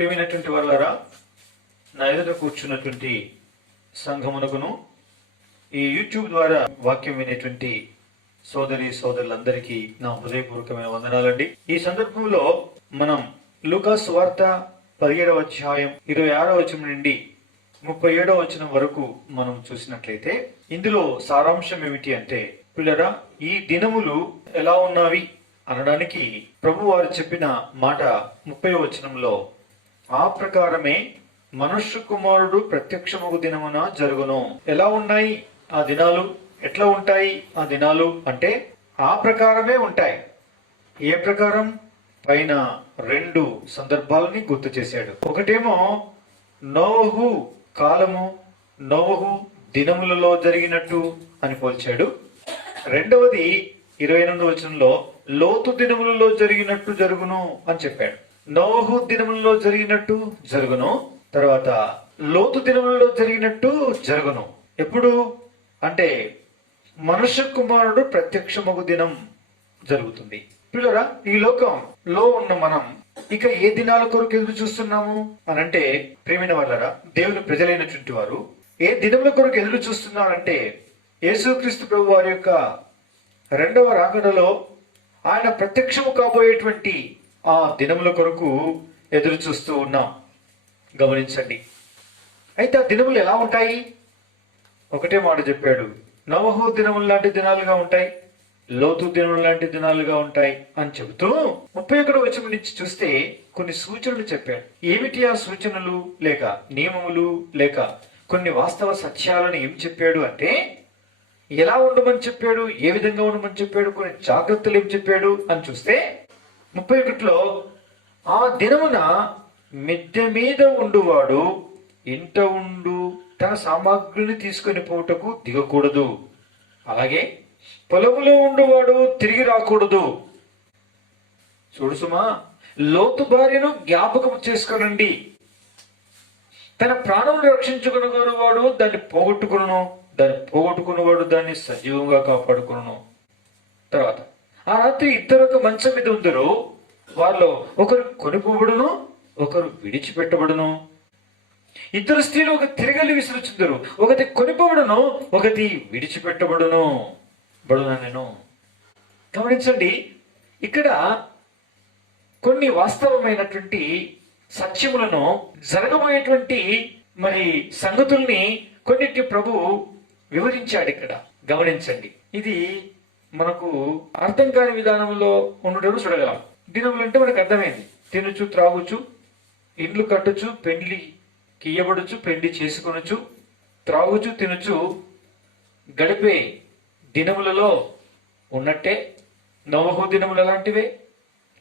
ప్రియమైనటువంటి వాళ్ళారా, నా ఎదుట కూర్చున్నటువంటి సంఘమునకును ఈ యూట్యూబ్ ద్వారా వాక్యం వినేటువంటి సోదరులందరికీ నా హృదయపూర్వకమైన వందనాలండి. ఈ సందర్భంలో మనం లూకా సువార్త 17వ అధ్యాయం 26వ వచనం నుండి 37వ వచనం వరకు మనం చూసినట్లయితే ఇందులో సారాంశం ఏమిటి అంటే, పిల్లరా, ఈ దినములు ఎలా ఉన్నవి అనడానికి ప్రభు వారు చెప్పిన మాట 30వ వచనంలో, ఆ ప్రకారమే మనుష్య కుమారుడు ప్రత్యక్షమగు దినమున జరుగును. ఎలా ఉన్నాయి ఆ దినాలు, ఎట్లా ఉంటాయి ఆ దినాలు అంటే ఆ ప్రకారమే ఉంటాయి. ఏ ప్రకారం? పైన 2 సందర్భాలని గుర్తు చేశాడు. ఒకటేమో నోవహు కాలము, నోవహు దినములలో జరిగినట్టు అని పోల్చాడు. రెండవది 28వ వచనంలో లోతు దినములలో జరిగినట్టు జరుగును అని చెప్పాడు. నోవహు దినములలో జరిగినట్టు జరుగును, తర్వాత లోతు దినములలో జరిగినట్టు జరుగును. ఎప్పుడు అంటే మనుష్య కుమారుడు ప్రత్యక్షమగు దినం జరుగుతుంది. పిల్లరా, ఈ లోకంలో ఉన్న మనం ఇక ఏ దినాల కొరకు ఎదురు చూస్తున్నాము అని అంటే, ప్రియమైన వాళ్ళరా, దేవుని ప్రజలైనటువంటి వారు ఏ దినముల కొరకు ఎదురు చూస్తున్నారంటే, యేసుక్రీస్తు ప్రభు వారి యొక్క 2వ రాకడలో ఆయన ప్రత్యక్షము కాబోయేటువంటి ఆ దినముల కొరకు ఎదురు చూస్తూ ఉన్నాం. గమనించండి. అయితే ఆ దినములు ఎలా ఉంటాయి? ఒకటే మాట చెప్పాడు, నోవహు దినములు లాంటి దినాలుగా ఉంటాయి, లోతు దినములు లాంటి దినాలుగా ఉంటాయి అని చెబుతూ 31వ వచనం నుంచి చూస్తే కొన్ని సూచనలు చెప్పాడు. ఏమిటి ఆ సూచనలు, లేక నియమములు, లేక కొన్ని వాస్తవ సత్యాలను ఏం చెప్పాడు అంటే, ఎలా ఉండమని చెప్పాడు, ఏ విధంగా ఉండమని చెప్పాడు, కొన్ని జాగ్రత్తలు ఏం చెప్పాడు అని చూస్తే 31లో, ఆ దినమున మిద్దె మీద ఉండువాడు ఇంట ఉండు తన సామాగ్రిని తీసుకుని పోవుటకు దిగకూడదు. అలాగే పొలములో ఉండువాడు తిరిగి రాకూడదు. చూడు సుమా, లోతు భార్యను జ్ఞాపకం చేసుకోనండి. తన ప్రాణమును రక్షించుకునేవాడు దాన్ని పోగొట్టుకును, దాన్ని పోగొట్టుకున్నవాడు దాన్ని సజీవంగా కాపాడుకును. తర్వాత ఆ రాత్రి 2 ఒక మంచం మీద ఉందరు, వారిలో ఒకరు కొనుకోబడును, ఒకరు విడిచిపెట్టబడును. 2 స్త్రీలు ఒక తిరగలి విసురుచుందరు, ఒకటి కొనిపోబడును, ఒకటి విడిచిపెట్టబడును. నేను గమనించండి, ఇక్కడ కొన్ని వాస్తవమైనటువంటి సత్యములను, జరగబోయేటువంటి మరి సంగతుల్ని కొన్నిటి ప్రభు వివరించాడు ఇక్కడ. గమనించండి, ఇది మనకు అర్థం కాని విధానంలో ఉండడం చూడగలం. దినములు అంటే మనకు అర్థమైంది, తినచ్చు, త్రాగుచు, ఇండ్లు కట్టచ్చు, పెండ్లి కియ్యబడుచు, పెండ్లి చేసుకొనొచ్చు, త్రాగుచు, తినచ్చు, గడిపే దినములలో ఉన్నట్టే నోవహు దినములు అలాంటివే,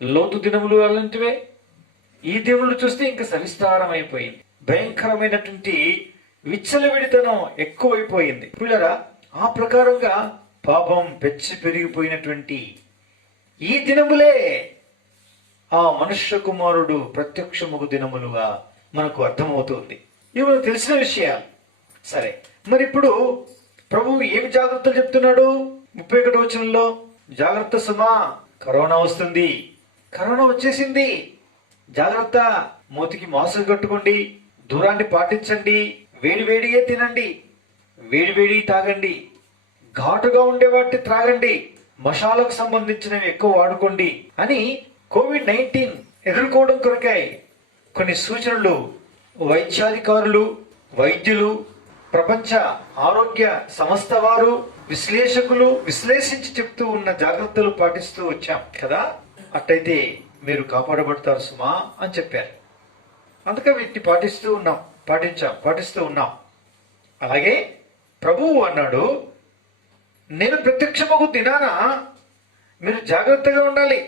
లోతు దినములు అలాంటివే. ఈ దినములు చూస్తే ఇంకా సవిస్తారం అయిపోయింది. భయంకరమైనటువంటి విచ్చలవిడితనం ఎక్కువైపోయింది. పిల్లరా, ఆ ప్రకారంగా పాపం పెచ్చి పెరిగిపోయినటువంటి ఈ దినములే ఆ మనుష్య కుమారుడు ప్రత్యక్షముగు దినములుగా మనకు అర్థమవుతుంది. ఇవి మనకు తెలిసిన విషయాలు. సరే, మరి ఇప్పుడు ప్రభువు ఏమి జాగ్రత్తలు చెప్తున్నాడు? 31వ వచనంలో, జాగ్రత్త సుమా, కరోనా వస్తుంది, కరోనా వచ్చేసింది, జాగ్రత్త, మూతికి మాస్క్ కట్టుకోండి, దూరాన్ని పాటించండి, వేడివేడిగా తినండి, వేడివేడి తాగండి, ఘాటుగా ఉండే వాటిని త్రాగండి, మసాలకు సంబంధించినవి ఎక్కువ వాడుకోండి అని కోవిడ్-19 ఎదుర్కోవడం కొరకై కొన్ని సూచనలు వైద్యాధికారులు, వైద్యులు, ప్రపంచ ఆరోగ్య సంస్థ వారు, విశ్లేషకులు విశ్లేషించి చెప్తూ ఉన్న జాగ్రత్తలు పాటిస్తూ వచ్చాం కదా. అట్టయితే మీరు కాపాడబడతారు సుమా అని చెప్పారు. అందుకే వీటిని పాటిస్తూ ఉన్నాం. అలాగే ప్రభువు అన్నాడు, నేను ప్రత్యక్షమగు దినాన మీరు జాగ్రత్తగా ఉండాలి.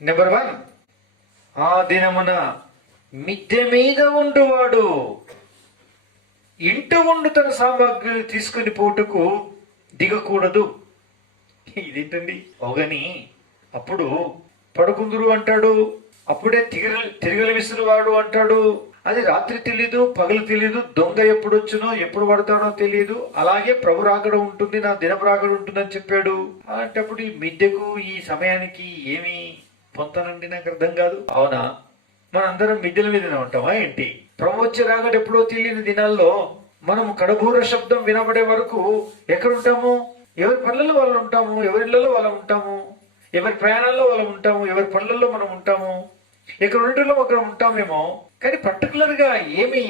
నెంబర్ 1, ఆ దినమున మిద్దె మీద ఉండువాడు ఇంట ఉండు తన సామాగ్రిని తీసుకుని పోటుకు దిగకూడదు. ఇదేంటండి? అవగని అప్పుడు పడుకుందురు అంటాడు, అప్పుడే తిరగలి విసురువాడు అంటాడు. అది రాత్రి తెలీదు, పగలు తెలీదు, దొంగ ఎప్పుడు వచ్చునో ఎప్పుడు పడతాడో తెలియదు. అలాగే ప్రభు రాకడ ఉంటుంది, నా దినపు రాకడ ఉంటుందని చెప్పాడు. అలాంటప్పుడు ఈ మిద్దెకు ఈ సమయానికి ఏమి పొంతానండి? నాకు అర్థం కాదు. అవునా? మనందరం మిద్దెల మీదనే ఉంటామా ఏంటి? ప్రభు వచ్చే రాకడ ఎప్పుడో తెలియని దినాల్లో మనం కడబూర శబ్దం వినబడే వరకు ఎక్కడ ఉంటాము? ఎవరి పనులలో వాళ్ళు ఉంటాము, ఎవరిళ్లలో వాళ్ళు ఉంటాము, ఎవరి ప్రయాణాల్లో వాళ్ళు ఉంటాము, ఎవరి పనులలో మనం ఉంటాము, ఎక్కడ ఉండటంలో అక్కడ ఉంటామేమో. కానీ పర్టికులర్ గా ఏమి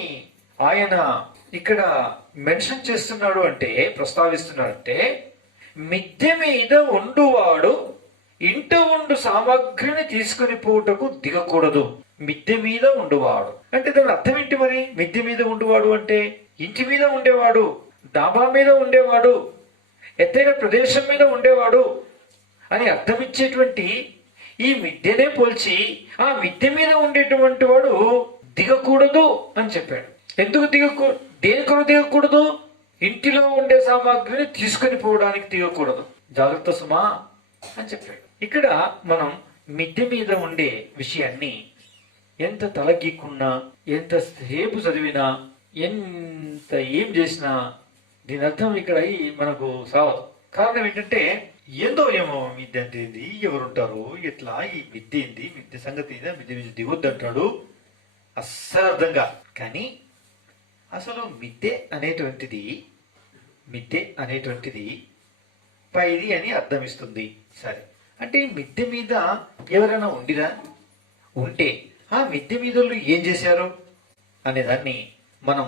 ఆయన ఇక్కడ మెన్షన్ చేస్తున్నాడు అంటే, ప్రస్తావిస్తున్నాడంటే, మిద్దె మీద ఉండువాడు ఇంట ఉండు సామాగ్రిని తీసుకుని పోవుటకు దిగకూడదు. మిద్దె మీద ఉండువాడు అంటే దాని అర్థం ఏంటి మరి? మిద్దె మీద ఉండువాడు అంటే ఇంటి మీద ఉండేవాడు, డాబా మీద ఉండేవాడు, ఎత్తైన ప్రదేశం మీద ఉండేవాడు అని అర్థం ఇచ్చేటువంటి ఈ మిద్దెనే పోల్చి ఆ మిద్దె మీద ఉండేటువంటి వాడు దిగకూడదు అని చెప్పాడు. ఎందుకు దేనికొరకు దిగకూడదు? ఇంటిలో ఉండే సామాగ్రిని తీసుకొని పోవడానికి దిగకూడదు. జాగ్రత్త సుమా అని చెప్పాడు. ఇక్కడ మనం మిద్దె మీద ఉండే విషయాన్ని ఎంత తలగీక్కున్నా, ఎంత సేపు చదివినా, ఎంత ఏం చేసినా దీని అర్థం ఇక్కడ మనకు సావదు. కారణం ఏంటంటే ఏందో ఏమో మిద్దె అంటే ఏంది, ఎవరుంటారు, ఎట్లా, ఈ మిద్దె ఏంది, మిద్దె సంగతి ఏందా, మిద్దె మీద దిగొద్దు అంటాడు. అస్సలు అర్థంగా. కానీ అసలు మిద్దె అనేటువంటిది పైది అని అర్థం ఇస్తుంది. సరే, అంటే మిద్దె మీద ఎవరైనా ఉండిరా, ఉంటే ఆ మిద్దె మీద ఏం చేశారు అనేదాన్ని మనం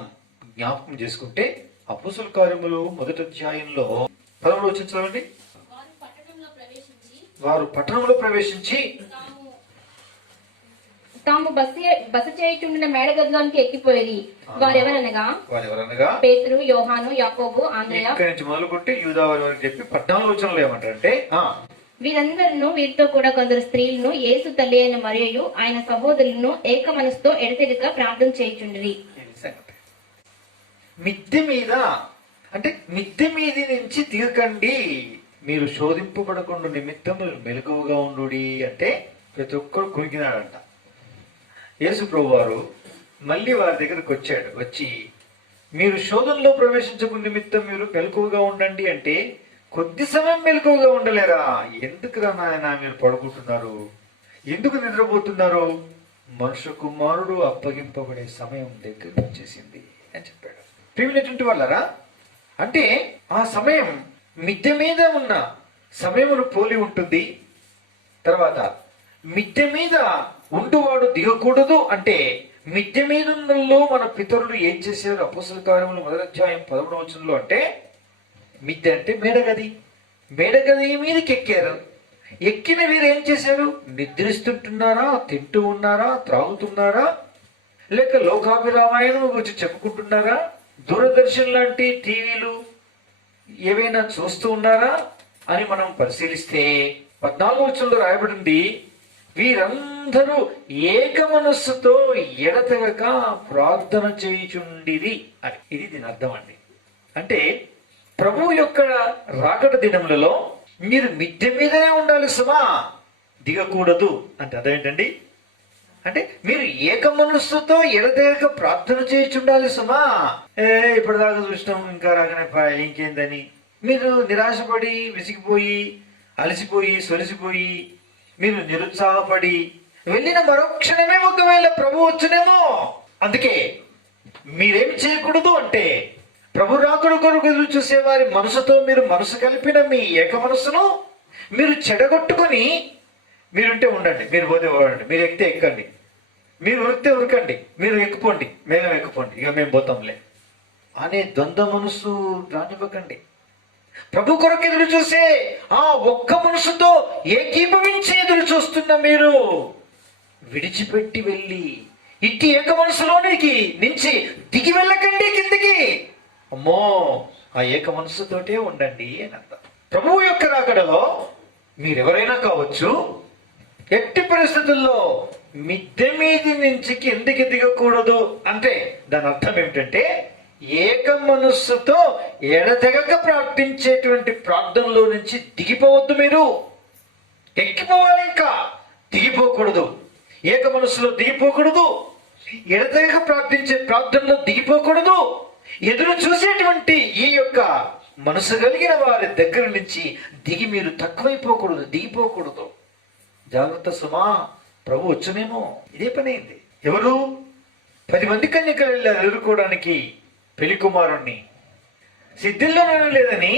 జ్ఞాపకం చేసుకుంటే అపోస్తలుల కార్యములు 1వ అధ్యాయంలో 10వ వచనం చదవండి. వారు పట్టణంలో ప్రవేశించి తాము బస చేయుచుండిన మేడగదిలోనికి ఎక్కిపోయి వారెవరనగా పేతురు, యోహాను, యాకోబు, ఆంద్రెయ. ఇక్కడి నుంచి మొదలుకుంటే యూదా వరకు చెప్పి 14వ వచనంలో ఏమంటారంటే, వీరందరూ వీరితో కూడా కొందరు స్త్రీలను యేసు తల్లి అయిన మరియు ఆయన సహోదరులను ఏక మనసుతో ఎడతెగక ప్రార్థన చేయుచుండిరి. మిద్దె మీద అంటే మిద్దె మీది నుంచి దిగకండి, మీరు శోధింపబడకుండా నిమిత్తం మెలకువగా ఉండు అంటే ప్రతి ఒక్కరు కునికినాడంట. యేసు ప్రభు వారు మళ్ళీ వారి దగ్గరకు వచ్చాడు. వచ్చి మీరు శోధనలో ప్రవేశించకుండా నిమిత్తం మీరు మెలకువగా ఉండండి అంటే కొద్ది సమయం మెలకువగా ఉండలేరా? ఎందుకు రా నాయన మీరు పడుకుంటున్నారు, ఎందుకు నిద్రపోతున్నారు? మనుష్య కుమారుడు అప్పగింపబడే సమయం దగ్గర వచ్చేసింది అని చెప్పాడు. ప్రియమైనటువంటి వాళ్ళరా, అంటే ఆ సమయం మిద్దె మీద ఉన్న సమయమును పోలి ఉంటుంది. తర్వాత మిద్దె మీద ఉండువాడు దిగకూడదు అంటే మిద్దె మీద మన పితరులు ఏం చేశారు? అపోస్తలుల కార్యములు 1వ అధ్యాయం 11వ వచనంలో అంటే మిద్దె అంటే మేడగది మీదకి ఎక్కారు. ఎక్కిన వీరు ఏం చేశారు? నిద్రిస్తుంటున్నారా, తింటూ ఉన్నారా, త్రాగుతున్నారా, లేక లోకాభిరామాయణం గురించి చెప్పుకుంటున్నారా, దూరదర్శన్ లాంటి టీవీలు ఏవైనా చూస్తూ ఉన్నారా అని మనం పరిశీలిస్తే 14వ వచనంలో రాయబడింది, వీరందరూ ఏక మనస్సుతో ఎడతెగక ప్రార్థన చేయుచుండిరి అని. ఇది దీని అర్థం అండి. అంటే ప్రభువు యొక్క రాకడ దినములలో మీరు మిద్దె మీదనే ఉండాలి సుమా, దిగకూడదు అంటే అదేంటండి? అంటే మీరు ఏక మనస్సుతో ఎడతెగక ప్రార్థన చేయుచుండాలి సుమా. ఇప్పటిదాకా చూసినాం, ఇంకా రాకనే ఇంకేందని మీరు నిరాశపడి, విసిగిపోయి, అలసిపోయి, సొలిసిపోయి, మీరు నిరుత్సాహపడి వెళ్ళిన మరోక్షణమే ఒకవేళ ప్రభు వచ్చునేమో. అందుకే మీరేం చేయకూడదు అంటే ప్రభు రాకడ కొరకు ఎదురు చూసేవారి మనసుతో మీరు మనసు కలిపిన మీ ఏక మనస్సును మీరు చెడగొట్టుకొని మీరుంటే ఉండండి, మీరు పోతే పోండి, మీరు ఎక్కితే ఎక్కండి, మీరు ఉరికితే ఉరకండి, మీరు ఎక్కిపోండి, మేము ఎక్కిపోండి, ఇక మేము పోతాంలే అనే ద్వంద్వ మనసు రానివ్వకండి. ప్రభు కొరకు ఎదురు చూసే ఆ ఒక్క మనసుతో ఏకీభవించి ఎదురు చూస్తున్న మీరు విడిచిపెట్టి వెళ్ళి ఇట్టి ఏక మనసులోనికి నుంచి దిగి వెళ్ళకండి కిందికి. అమ్మో, ఆ ఏక మనసుతోటే ఉండండి అని అర్థం. ప్రభువు యొక్క రాకడలో మీరెవరైనా కావచ్చు, ఎట్టి పరిస్థితుల్లో మిద్దె మీది నుంచి కిందికి దిగకూడదు అంటే దాని అర్థం ఏమిటంటే ఏక మనస్సుతో ఎడతెగక ప్రార్థించేటువంటి ప్రార్థనలో నుంచి దిగిపోవద్దు. మీరు ఎక్కిపోవాలి, ఇంకా దిగిపోకూడదు. ఏక మనస్సులో దిగిపోకూడదు, ఎడతెగక ప్రార్థించే ప్రార్థనలో దిగిపోకూడదు. ఎదురు చూసేటువంటి ఈ యొక్క మనసు కలిగిన వారి దగ్గర నుంచి దిగి మీరు తక్కువైపోకూడదు, దిగిపోకూడదు. జాగ్రత్త సుమా, ప్రభు వచ్చునేమో. ఇదే పని అయింది. ఎవరు 10 మంది కన్యకలు వెళ్ళారు ఎదుర్కోవడానికి పెళ్లి కుమారుణ్ణి. సిద్ధిల్లోనే లేదని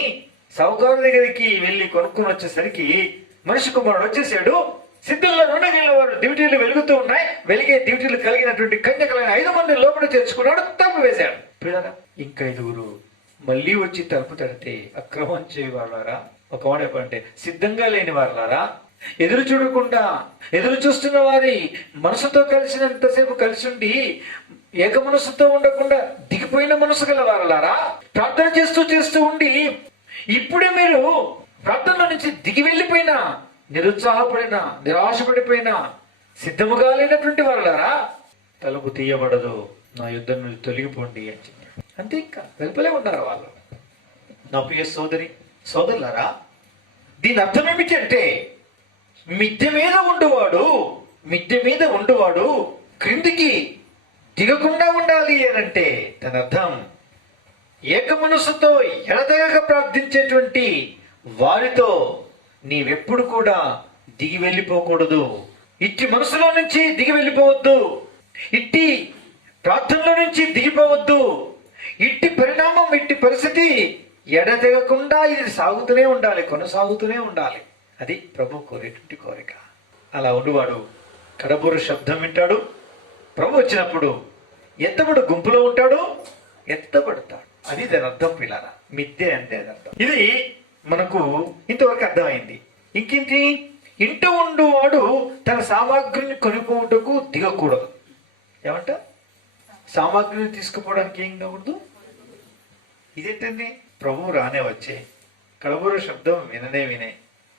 సావుకారు దగ్గరికి వెళ్ళి కొనుక్కొని వచ్చేసరికి మనిషి కుమారుడు వచ్చేసాడు. సిద్ధంలో నూనె వారు డ్యూటీలు వెలుగుతూ ఉన్నాయి. వెలిగే డ్యూటీలు కలిగినటువంటి కన్యకలైన 5 మంది లోపల చేర్చుకున్నాడు, తప్పు వేశాడు. పిల్లరా, ఇంకా 5 మళ్ళీ వచ్చి తలుపు తడితే అక్రమం చేయవాళ్ళారా, ఒక మాట చెప్పంటే సిద్ధంగా లేని వారులారా, ఎదురు చూడకుండా ఎదురు చూస్తున్న వారి మనసుతో కలిసినంతసేపు కలిసి ఉండి ఏక మనసుతో ఉండకుండా దిగిపోయిన మనసు గల వారులారా, ప్రార్థన చేస్తూ ఉండి ఇప్పుడే మీరు ప్రార్థనలో నుంచి దిగి వెళ్ళిపోయినా, నిరుత్సాహపడిన, నిరాశపడిపోయినా, సిద్ధముగా లేనటువంటి వారులారా, తలుపు తీయబడదు, నా యుద్ధం నుండి తొలగిపోండి అని చెప్పాడు. అంతే, ఇంకా వెలుపలే ఉన్నారు వాళ్ళు. నా ప్రియ సోదరులారా, దీని అర్థం ఏమిటి అంటే మిద్దె మీద ఉండువాడు క్రిందికి దిగకుండా ఉండాలి అనంటే దాని అర్థం ఏక మనసుతో ఎడతెగక ప్రార్థించేటువంటి వారితో నీవెప్పుడు కూడా దిగి వెళ్ళిపోకూడదు. ఇట్టి మనసులో నుంచి దిగి వెళ్ళిపోవద్దు, ఇట్టి ప్రార్థనలో నుంచి దిగిపోవద్దు. ఇట్టి పరిణామం, ఇట్టి పరిస్థితి ఎడతెగకుండా ఇది సాగుతూనే ఉండాలి, కొనసాగుతూనే ఉండాలి. అది ప్రభు కోరేటువంటి కోరిక. అలా ఉండువాడు కడబూరు శబ్దం వింటాడు. ప్రభు వచ్చినప్పుడు ఎత్తబడు గుంపులో ఉంటాడు, ఎత్తబడతాడు. అది దాని అర్థం పిల్లరా. మిద్దె అంటే అది అర్థం. ఇది మనకు ఇంతవరకు అర్థమైంది. ఇంకేంటి, ఇంట ఉండువాడు తన సామాగ్రిని కొనుక్కోవటకు దిగకూడదు. ఏమంట, సామాగ్రిని తీసుకుపోవడానికి ఏం కాకూడదు. ఇదేంటండి, ప్రభువు రానే వచ్చే కడబూరు శబ్దం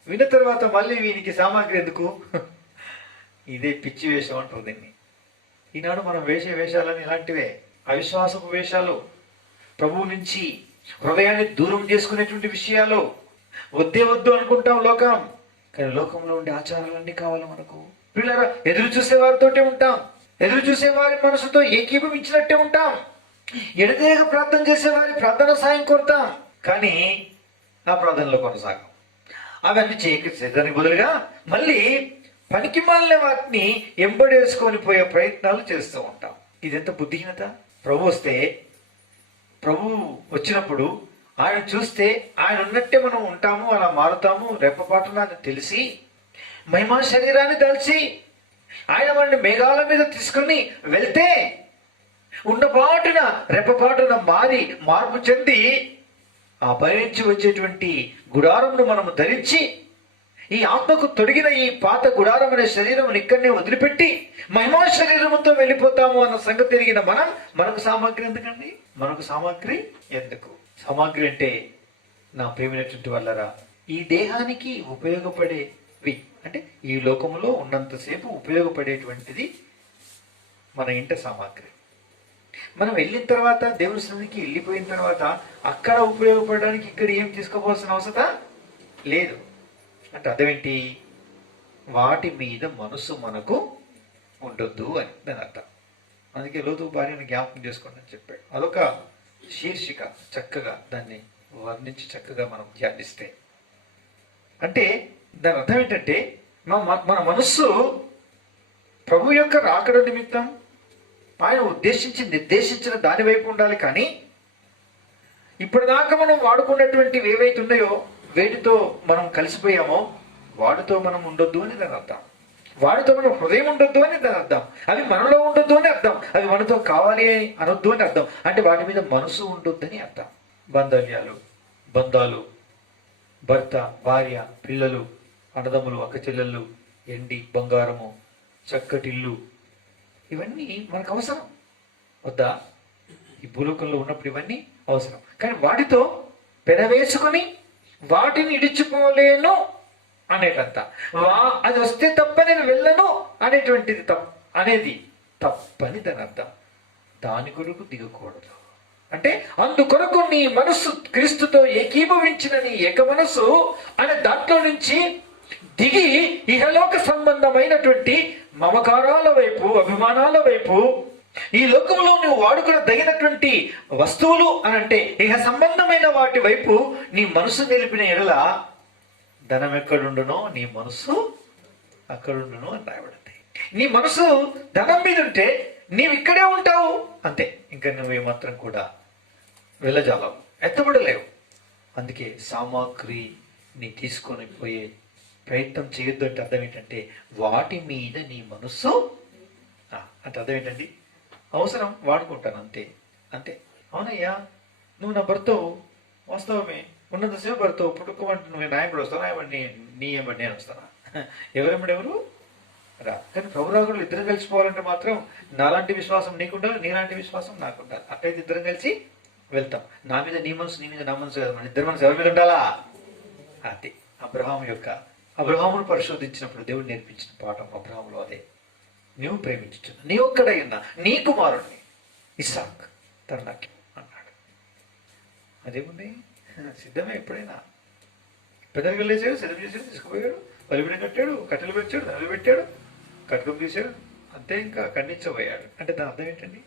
విన్న తర్వాత మళ్ళీ వీనికి సామాగ్రి ఎందుకు? ఇదే పిచ్చి వేషం అంటారు దీన్ని. ఈనాడు మనం వేసే వేషాలని ఇలాంటివే, అవిశ్వాసపు వేషాలు, ప్రభువు నుంచి హృదయాన్ని దూరం చేసుకునేటువంటి విషయాలు. వద్దే వద్దు అనుకుంటాం లోకం, కానీ లోకంలో ఉండే ఆచారాలన్నీ కావాలి మనకు. పిల్లరా, ఎదురు చూసేవారితోటే ఉంటాం, ఎదురు చూసేవారి మనసుతో ఏకీభవించినట్టే ఉంటాం, ఎడతెగక ప్రార్థన చేసేవారి ప్రార్థన సాయం కోరుతాం, కానీ ఆ ప్రార్థనలో కొనసాగం. అవన్నీ చేయడానికి బదులుగా మళ్ళీ పనికి మాలిన వాటిని ఎంబడేసుకొని పోయే ప్రయత్నాలు చేస్తూ ఉంటాం. ఇదెంత బుద్ధిహీనత. ప్రభు వచ్చినప్పుడు ఆయన చూస్తే ఆయన ఉన్నట్టే మనం ఉంటాము, అలా మారుతాము. రెప్పపాటున తెలిసి మహిమా శరీరాన్ని దాల్చి ఆయన మనల్ని మేఘాల మీద తీసుకుని వెళ్తే ఉన్నపాటున రెప్పపాటున మార్పు చెంది ఆ పైనుంచి వచ్చేటువంటి గుడారమును మనము ధరించి ఈ ఆత్మకు తొడిగిన ఈ పాత గుడారం అనే శరీరం ఇక్కడనే వదిలిపెట్టి మహిమా శరీరముతో వెళ్ళిపోతాము అన్న సంగతి తిరిగిన మనకు సామాగ్రి ఎందుకండి? మనకు సామాగ్రి ఎందుకు? సామాగ్రి అంటే నా ప్రియమైనటువంటి వాళ్ళరా, ఈ దేహానికి ఉపయోగపడేవి, అంటే ఈ లోకంలో ఉన్నంతసేపు ఉపయోగపడేటువంటిది మన ఇంట సామాగ్రి. మనం వెళ్ళిన తర్వాత, దేవుని సన్నిధికి వెళ్ళిపోయిన తర్వాత అక్కడ ఉపయోగపడడానికి ఇక్కడ ఏం తీసుకోవాల్సిన అవసరం లేదు. అంటే అదేంటి, వాటి మీద మనసు మనకు ఉండొద్దు అని దాని అర్థం. అందుకే లోతు భార్యను జ్ఞాపకం చేసుకోండి అని చెప్పాడు. అదొక శీర్షిక, చక్కగా దాన్ని వర్ణించి చక్కగా మనం ధ్యానిస్తే, అంటే దాని అర్థం ఏంటంటే మన మనస్సు ప్రభు యొక్క రాకడ నిమిత్తం ఆయన నిర్దేశించిన దాని వైపు ఉండాలి. కానీ ఇప్పటిదాకా మనం వాడుకున్నటువంటివి ఏవైతే ఉన్నాయో, వేటితో మనం కలిసిపోయామో వాటితో మనం ఉండొద్దు అని దాని అర్థం. వాటితో మన హృదయం ఉండొద్దు అని దాని అర్థం. అవి మనలో ఉండొద్దు అని అర్థం. అవి మనతో కావాలి అని అనొద్దు అని అర్థం. అంటే వాటి మీద మనసు ఉండొద్దు అని అర్థం. బంధాలు, భర్త, భార్య, పిల్లలు, అన్నదమ్ములు, అక్కచెల్లెళ్ళు, ఎండి బంగారము, చక్కటిల్లు, ఇవన్నీ మనకు అవసరం వద్దా? ఈ భూలోకంలో ఉన్నప్పుడు ఇవన్నీ అవసరం. కానీ వాటితో పెనవేసుకొని వాటిని ఇడిచిపోలేను అనేటంత, అది వస్తే తప్ప నేను వెళ్ళను అనేటువంటిది అనేది తప్పని దాని అర్థం. దాని కొరకు దిగకూడదు. అంటే అందుకొరకు నీ మనస్సు క్రీస్తుతో ఏకీభవించిన నీ ఏక మనస్సు అనే దాంట్లో నుంచి దిగి ఇహలోక సంబంధమైనటువంటి మమకారాల వైపు, అభిమానాల వైపు, ఈ లోకంలో నువ్వు వాడుకున్న తగినటువంటి వస్తువులు అనంటే ఇహ సంబంధమైన వాటి వైపు నీ మనసు నిలిపిన ఎడల ధనం ఎక్కడుండునో నీ మనస్సు అక్కడుండును అని రాయబడింది. నీ మనసు ధనం మీద ఉంటే నీవు ఇక్కడే ఉంటావు అంతే. ఇంకా నువ్వేమాత్రం కూడా వెళ్ళజాలవు, ఎత్తబడలేవు. అందుకే సామాగ్రి నీ తీసుకొని పోయే ప్రయత్నం చేయొద్దు అంటే అర్థం ఏంటంటే వాటి మీద నీ మనస్సు అంటే అర్థం ఏంటండి, అవసరం వాడుకుంటాను అంతే అంతే. అవునయ్యా నువ్వు నా భర్తవు, వాస్తవమే, ఉన్నంతసేపు భర్తవు, పుట్టుకోమంటే నువ్వు నాయకుడు వస్తావు, నాయబడి నీ ఏమంటే నేను వస్తానా? ఎవరెమ్మడి ఎవరు రా. కానీ ప్రభురాగుడు ఇద్దరు కలిసిపోవాలంటే మాత్రం నాలాంటి విశ్వాసం నీకుండాలి, నీలాంటి విశ్వాసం నాకుండాలి. అట్లయితే ఇద్దరం కలిసి వెళ్తాం. నా మీద నీ మనసు, నీ మీద నా మనసు కదా, మన ఇద్దరు మనసు ఎవరి మీద ఉండాలా? అది అబ్రహామును పరిశోధించినప్పుడు దేవుడు నేర్పించిన పాఠం అబ్రహాములో అదే. నువ్వు ప్రేమించుతున్నా నీ ఒక్కడై ఉన్నా నీ కుమారుడిని ఇస్సాక్ తరుణాకి అన్నాడు. అదేముంది, సిద్ధమే. ఎప్పుడైనా పెద్దలు వెళ్ళేసాడు, సిద్ధం చేసాడు, తీసుకుపోయాడు, బలిబిడి కట్టాడు, కట్టెలు పెట్టాడు, నలుగు పెట్టాడు, కట్టుకుని తీశాడు, అంతే. ఇంకా ఖండించబోయాడు. అంటే దాని అర్థం ఏంటండి,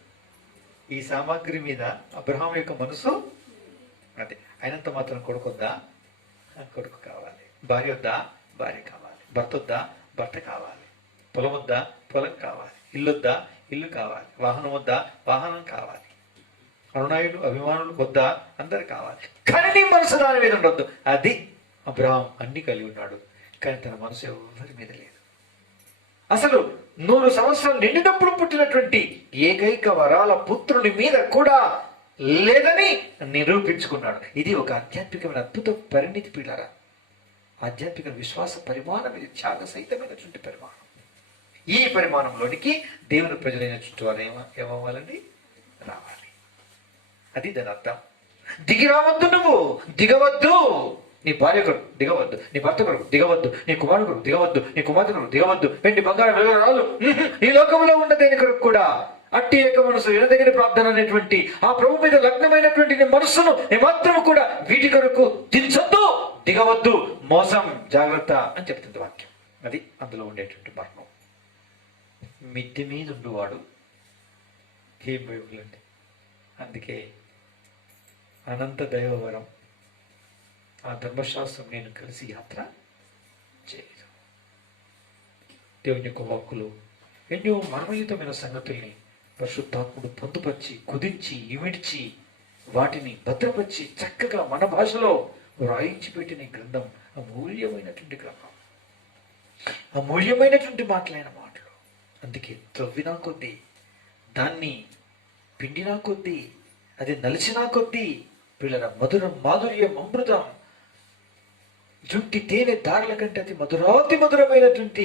ఈ సామాగ్రి మీద అబ్రహాం యొక్క మనసు అదే. అయినంత మాత్రం కొడుకు వద్దా, కొడుకు కావాలి. భార్య వద్దా, భార్య కావాలి. భర్త వద్దా, భర్త కావాలి. పొలం వద్దా, పొలం కావాలి. ఇల్లు వద్దా, ఇల్లు కావాలి. వాహనం వద్దా, వాహనం కావాలి. అనునాయులు అభిమానులు వద్దా, అందరు కావాలి. కానీ నీ మనసు దాని మీద ఉండొద్దు. అది అబ్రహాం అన్ని కలిగి ఉన్నాడు, కానీ తన మనసు ఎవరి మీద లేదు. అసలు 100 సంవత్సరాలు నిండినప్పుడు పుట్టినటువంటి ఏకైక వరాల పుత్రుని మీద కూడా లేదని నిరూపించుకున్నాడు. ఇది ఒక ఆధ్యాత్మికమైన అద్భుత పరిణితి పిల్లరా. ఆధ్యాత్మిక విశ్వాస పరిమాణం ఇది, త్యాగ సహితమైనటువంటి పరిమాణం. ఈ పరిమాణంలోనికి దేవుని ప్రజలైనటువంటి వారు ఏమవ్వాలండి, రావాలి. అది దాని అర్థం. దిగి రావద్దు, నువ్వు దిగవద్దు. నీ భార్య కొరకు దిగవద్దు, నీ భర్త కొరకు దిగవద్దు, నీ కుమారుడు కొరకు దిగవద్దు, నీ కుమార్తె కొరకు దిగవద్దు. వెండి బంగారం రాళ్ళు ఈ లోకంలో ఉన్న దేని కొరకు కూడా అట్టి ఏక మనసు ఎనదగిన ప్రార్థన అనేటువంటి ఆ ప్రభు మీద లగ్నమైనటువంటి నీ మనస్సును ఏమాత్రం కూడా వీటి కొరకు దించొద్దు, దిగవద్దు. మోసం, జాగ్రత్త అని చెప్తుంది వాక్యం. అది అందులో ఉండేటువంటి మర్మం. మిద్దె మీద ఉండువాడు ఏం బైబులండి. అందుకే అనంత దైవవరం ఆ ధర్మశాస్త్రం నేను కలిసి యాత్ర చేయలేదు. దేవుని యొక్క వాక్కులు ఎన్నో మర్మయుతమైన సంగతుల్ని పరిశుద్ధాత్ముడు పొందుపరిచి, కుదించి, ఇమిడ్చి, వాటిని భద్రపరిచి చక్కగా మన భాషలో వ్రాయించి పెట్టిన గ్రంథం అమూల్యమైనటువంటి గ్రంథం, అమూల్యమైనటువంటి మాటలైన మాటలు. అందుకే త్రవ్వినా కొద్దీ, దాన్ని పిండినా కొద్దీ, అది నలిచినా కొద్దీ పిల్లల మధురం, మాధుర్యం, అమృతం, జుంటి తేనె దారుల కంటే అతి మధురాతి మధురమైనటువంటి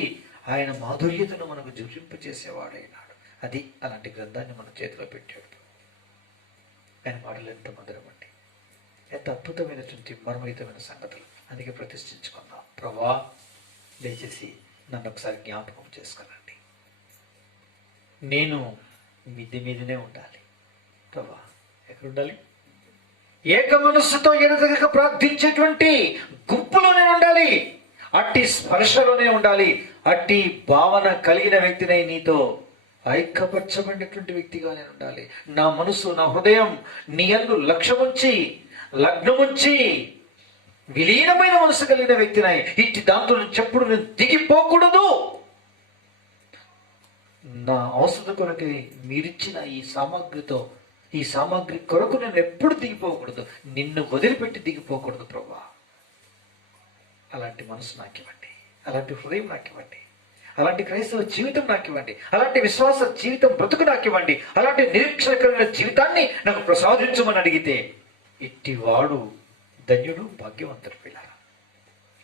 ఆయన మాధుర్యతను మనకు జురింపచేసేవాడైనాడు. అది అలాంటి గ్రంథాన్ని మన చేతిలో పెట్టాడు. ఆయన మాటలు ఎంత మధురం అండి, ఎంత అద్భుతమైనటువంటి మర్మయుతమైన సంగతులు. అందుకే ప్రతిష్ఠించుకున్నాం. ప్రభా దయచేసి నన్ను ఒకసారి జ్ఞాపకం చేసుకోనండి. నేను మిద్దె మీదనే ఉండాలి. ప్రభా ఎక్కడ ఉండాలి? ఏక మనస్సుతో ఎడతెగక ప్రార్థించేటువంటి గుంపులోనే ఉండాలి. అట్టి స్పర్శలోనే ఉండాలి. అట్టి భావన కలిగిన వ్యక్తినై నీతో ఐక్యపరచబడినటువంటి వ్యక్తిగా నేను ఉండాలి. నా మనసు, నా హృదయం నీ యందు లగ్నముంచి విలీనమైన మనసు కలిగిన వ్యక్తినై ఇట్టి దాంతో చెప్పుడు నేను దిగిపోకూడదు. నా అవసరం కొరకై మీరిచ్చిన ఈ సామాగ్రి కొరకు నేను ఎప్పుడు దిగిపోకూడదు, నిన్ను వదిలిపెట్టి దిగిపోకూడదు ప్రభా. అలాంటి మనసు నాకు ఇవ్వండి, అలాంటి హృదయం నాకు ఇవ్వండి, అలాంటి క్రైస్తవ జీవితం నాకు ఇవ్వండి, అలాంటి విశ్వాస జీవితం బ్రతుకు నాకు ఇవ్వండి, అలాంటి నిరీక్షణ కలిగిన జీవితాన్ని నాకు ప్రసాదించమని అడిగితే ఇట్టివాడు ధన్యుడు, భాగ్యవంతుడు పిల్లరా.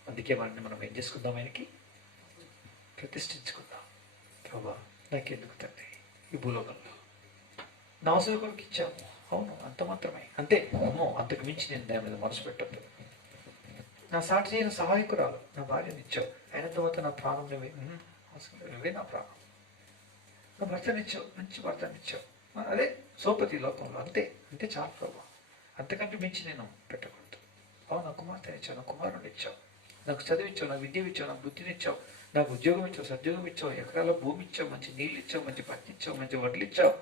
అందుకే మనం ఏం చేసుకుందాం, ఆయనకి ప్రతిష్ఠించుకుందాం. ప్రభా నాకెందుకు తండ్రి ఈ భూలోకంలో నా అవసరం కొరకు ఇచ్చాము, అవును అంత మాత్రమే, అంతే. అమ్మో అంతకు మించి నేను దాని మీద మనసు పెట్టద్దు. నా సాటి చేయని సహాయకురాలు నా భార్యను ఇచ్చావు, అయిన తర్వాత నా ప్రాణం నువ్వే నా ప్రాణం. నా భర్తనిచ్చావు, మంచి భర్తనిచ్చావు, అదే సోపతి లోకంలో, అంతే చాలు ప్రభు. అంతకంటే మించి నేను పెట్టకూడదు. అవును నా కుమార్తెని ఇచ్చావు, నా కుమారుని ఇచ్చావు, నాకు చదివిచ్చావు, నాకు విద్య ఇచ్చావు, నాకు బుద్ధినిచ్చావు, నాకు ఉద్యోగం ఇచ్చావు, సద్యోగం ఇచ్చావు, ఎకరాల భూమి ఇచ్చావు, మంచి నీళ్ళు ఇచ్చావు, మంచి పత్తి ఇచ్చావు, మంచి వడ్లు ఇచ్చావు,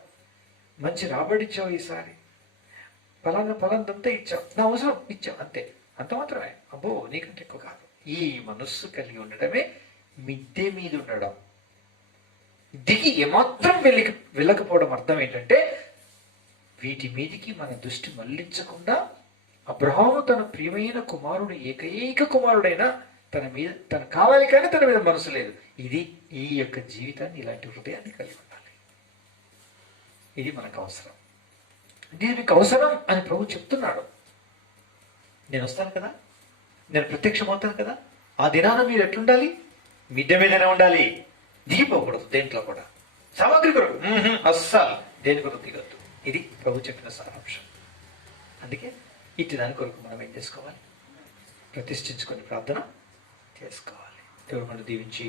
మంచి రాబడి ఇచ్చావు, ఈసారి పలానంతా ఇచ్చావు, నా అవసరం ఇచ్చావు, అంత మాత్రమే. అబ్బో నీకంటే ఎక్కువ కాదు. ఈ మనస్సు కలిగి ఉండడమే మిద్దె మీద ఉండడం. దిగి ఏమాత్రం వెళ్ళకపోవడం అర్థం ఏంటంటే వీటి మీదికి మన దృష్టి మళ్లించకుండా అబ్రహాము తన ప్రియమైన కుమారుడు ఏకైక కుమారుడైన తన కావాలి కానీ తన మీద మనసు లేదు. ఇది ఈ యొక్క జీవితాన్ని ఇలాంటి హృదయాన్ని కలిగి ఉండాలి. ఇది మనకు అవసరం. దీనికి అవసరం అని ప్రభు చెప్తున్నాడు. నేను వస్తాను కదా, నేను ప్రత్యక్షమవుతాను కదా, ఆ దినాన మీరు ఎట్లుండాలి? మిద్దె మీదనే ఉండాలి, దిగిపోకూడదు దేంట్లో కూడా. సామాగ్రి కొరకు అస్సలు దేని కొరకు దిగొద్దు. ఇది ప్రభు చెప్పిన సారాంశం. అందుకే ఇటు దాని కొరకు మనం ఏం చేసుకోవాలి? ప్రతిష్ఠించుకొని ప్రార్థన చేసుకోవాలి. దేవుడు మనం దీవించి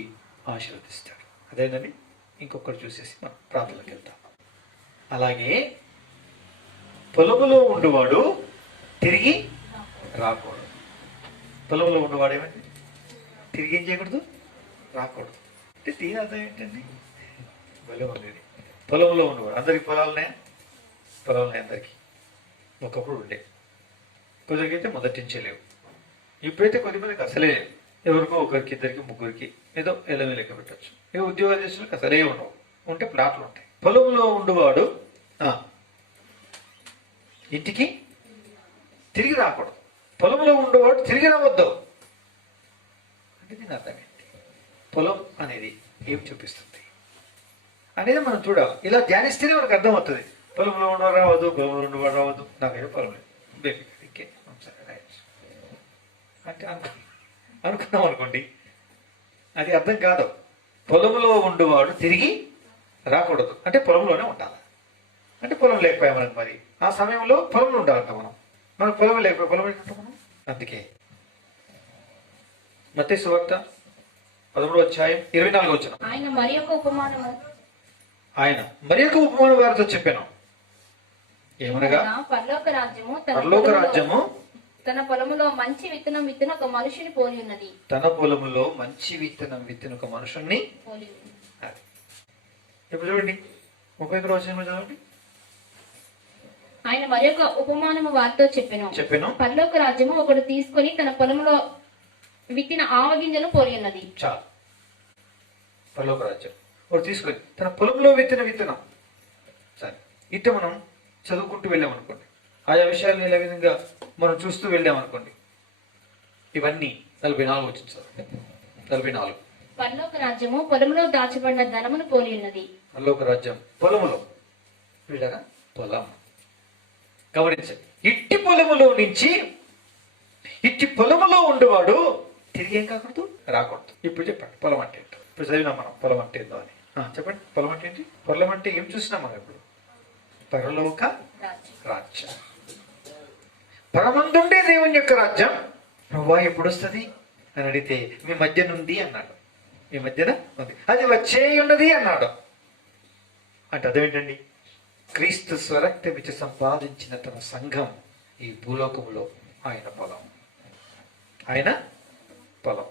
ఆశీర్వదిస్తాడు. అదేనని ఇంకొకరు చూసేసి మనం ప్రార్థనలోకి వెళ్తాం. అలాగే పొలములో ఉండేవాడు తిరిగి రాకూడదు. పొలంలో ఉన్నవాడు ఏమండి? తిరిగి ఏం చేయకూడదు? రాకూడదు. అంటే దీని అర్థం ఏంటండి? భలే ఉండేది. పొలంలో ఉన్నవాడు, అందరికి పొలాలున్నాయా? పొలాలున్నాయి అందరికీ. ఒకప్పుడు ఉండే, కొందరికైతే మొదటి నుంచే లేవు. ఇప్పుడైతే కొద్దిమందికి అసలే లేవు. ఎవరికో ఒకరికి, ఇద్దరికి, ముగ్గురికి ఏదో ఎలమే లెక్క పెట్టచ్చు. ఏ ఉద్యోగస్తులకు అసలే ఉండవు. ఉంటే ప్లాట్లు ఉంటాయి. పొలంలో ఉండేవాడు ఇంటికి తిరిగి రాకూడదు. పొలంలో ఉండేవాడు తిరిగి రావద్దు అంటే దీని అర్థం ఏంటి? పొలం అనేది ఏం చూపిస్తుంది అనేది మనం చూడాలి. ఇలా ధ్యానిస్తేనే మనకు అర్థమవుతుంది. పొలంలో ఉండవాడు రావద్దు, పొలంలో ఉండవాడు రావద్దు, నాకేదో పొలం లేదు, బేబీ ఇంకే అంటే అనుకున్నాం అనుకోండి, అది అర్థం కాదు. పొలంలో ఉండేవాడు తిరిగి రాకూడదు అంటే పొలంలోనే ఉండాలి. అంటే పొలం లేకపోయామని మరి ఆ సమయంలో పొలంలో ఉండాలంట మనం. మనకు పొలం లేకపోతే పొలం ఏంటంటాం మనం. అందుకే మత్తయి సువార్త 13:24 ఆయన మరి ఒక ఉపమానము వారితో చెప్పాను. ఏమనగా పరలోక రాజ్యము తన పొలములో మంచి విత్తనం విత్తిన ఒక మనుషుని పోలి ఉన్నది. తన పొలములో మంచి విత్తనం విత్తిన ఒక మనుషుని పోలి ఉన్నది. ఇప్పుడు చూడండి 31వ వచనం చదవండి. ఆయన మరి ఒక ఉపమానము వారితో చెప్పెను. పరలోక రాజ్యము ఒకడు తీసుకొని తన పొలంలో విత్తిన ఆవగింజను పోలి ఉన్నది. చాలు. పరలోక రాజ్యం ఒకడు తీసుకొని తన పొలంలో విత్తిన విత్తనం. సరే, ఇట్ట మనం చదువుకుంటూ వెళ్ళామనుకోండి, ఆయా విషయాలను ఇలా విధంగా మనం చూస్తూ వెళ్ళామనుకోండి, ఇవన్నీ 44 వచ్చింది సార్. 44. పరలోక రాజ్యము పొలంలో దాచబడిన ధనమును పోలి ఉన్నది. పరలోక రాజ్యం పొలములో, వీళ్ళగా పొలం. గమనించండి, ఇట్టి పొలములో నుంచి ఇట్టి పొలములో ఉండేవాడు తిరిగి ఏం కాకూడదు? రాకూడదు. ఇప్పుడు చెప్పండి పొలం అంటే ఏంటో. ఇప్పుడు చదివినాం మనం పొలం అంటే ఏందో అని. చెప్పండి పొలం అంటే ఏంటి? పొలం అంటే ఏం చూసినాం మనం ఇప్పుడు? పరలోక రాజ్యం. పరమందుండే దేవుని యొక్క రాజ్యం ప్రభువా ఎప్పుడు వస్తుంది అని అడిగితే మీ మధ్య నుండి అన్నాడు. మీ మధ్యన ఉంది, అది వచ్చే ఉన్నది అన్నాడు. అంటే అదేంటండి? క్రీస్తు స్వరక్తమిచ్చి సంపాదించిన తన సంఘం ఈ భూలోకములో ఆయన పొలం. ఆయన పొలం.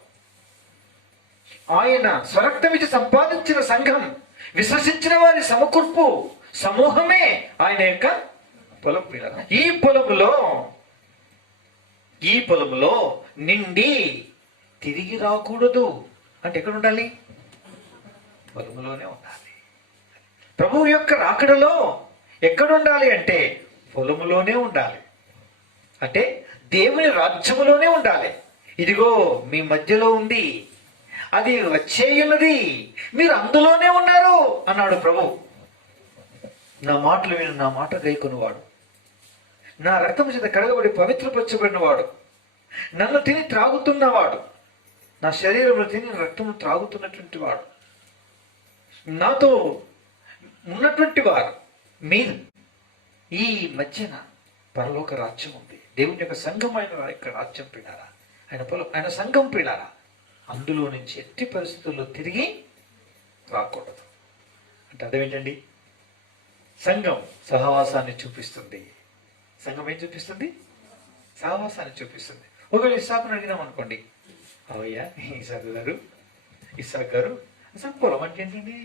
ఆయన స్వరక్తమిచ్చి సంపాదించిన సంఘం, విశ్వసించిన వారి సమకూర్పు సమూహమే ఆయన యొక్క పొలం. ఈ పొలంలో నిండి తిరిగి రాకూడదు అంటే ఎక్కడ ఉండాలి? పొలంలోనే ఉండాలి. ప్రభువు యొక్క రాకడలో ఎక్కడ ఉండాలి అంటే పొలములోనే ఉండాలి. అంటే దేవుని రాజ్యములోనే ఉండాలి. ఇదిగో మీ మధ్యలో ఉంది, అది వచ్చేయున్నది, మీరు అందులోనే ఉన్నారు అన్నాడు ప్రభు. నా మాటలు విని నా మాట గైకొనువాడు, నా రక్తము చేత కడగబడి పవిత్రపరచబడినవాడు, నన్ను తిని త్రాగుతున్నవాడు, నా శరీరంలో తిని రక్తము త్రాగుతున్నటువంటి వాడు, నాతో ఉన్నటువంటి వారు మీరు ఈ మధ్యన పరలోక రాజ్యం ఉంది. దేవుని యొక్క సంఘం ఆయన యొక్క రాజ్యం పిల్లారా, ఆయన సంఘం పిల్లారా, అందులో నుంచి ఎట్టి పరిస్థితుల్లో తిరిగి రాకూడదు అంటే అదేంటండి? సంఘం సహవాసాన్ని చూపిస్తుంది. సంఘం ఏం చూపిస్తుంది? సహవాసాన్ని చూపిస్తుంది. ఒకవేళ ఇస్సాకును అడిగినాం అనుకోండి, అవయ్యా ఇస్సాకు గారు అసలు పొలం అంటే ఏంటండి,